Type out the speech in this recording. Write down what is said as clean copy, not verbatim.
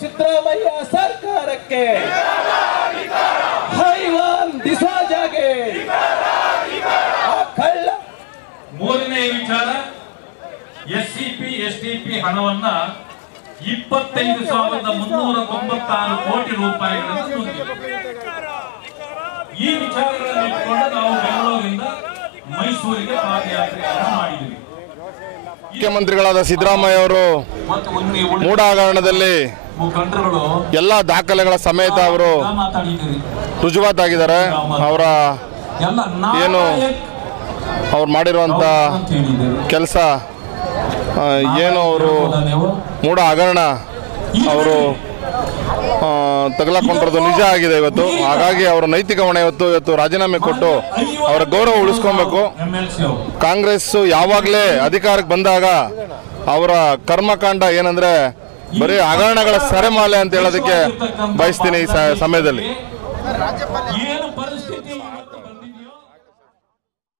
ಸಿದ್ದರಾಮಯ್ಯ ಸರ್ಕಾರಕ್ಕೆ ಹೈವಾನ್ ದಿಸಾ ಜಾಗೆ ಕಳ್ಳ. ಮೂರನೇ ವಿಚಾರ, ಎಸ್ಸಿಪಿ ಎಸ್ಟಿಪಿ ಹಣವನ್ನ 25,396 ಕೋಟಿ ರೂಪಾಯಿಗಳನ್ನು ನುಂಗಿದೆ. ಈ ವಿಚಾರಗಳನ್ನು ಇಟ್ಕೊಂಡು ನಾವು ಬೆಂಗಳೂರಿನಿಂದ ಮೈಸೂರಿಗೆ ಪಾದಯಾತ್ರೆಯನ್ನು ಮಾಡಿದ್ವಿ. ಮುಖ್ಯಮಂತ್ರಿಗಳಾದ ಸಿದ್ದರಾಮಯ್ಯ ಅವರು ಮೂಡ ಹಗರಣದಲ್ಲಿ ಮುಖಂಡರುಗಳು ಎಲ್ಲ ದಾಖಲೆಗಳ ಸಮೇತ ಅವರು ರುಜುವಾತಾಗಿದ್ದಾರೆ. ಅವರ ಏನು ಅವ್ರು ಮಾಡಿರುವಂಥ ಕೆಲಸ ಏನು ಅವರು ಮೂಡ ಹಗರಣ ಅವರು ತಗಲಾಕೊಂಡಿರೋದು ನಿಜ ಆಗಿದೆ ಇವತ್ತು. ಹಾಗಾಗಿ ಅವರ ನೈತಿಕ ಹೊಣೆ ಇವತ್ತು ರಾಜೀನಾಮೆ ಕೊಟ್ಟು ಅವರ ಗೌರವ ಉಳಿಸ್ಕೊಬೇಕು. ಕಾಂಗ್ರೆಸ್ ಯಾವಾಗಲೇ ಅಧಿಕಾರಕ್ಕೆ ಬಂದಾಗ ಅವರ ಕರ್ಮಕಾಂಡ ಏನಂದ್ರೆ ಬರೀ ಹಗರಣಗಳ ಸರೆಮಾಲೆ ಅಂತ ಹೇಳೋದಕ್ಕೆ ಬಯಸ್ತೀನಿ ಈ ಸಮಯದಲ್ಲಿ.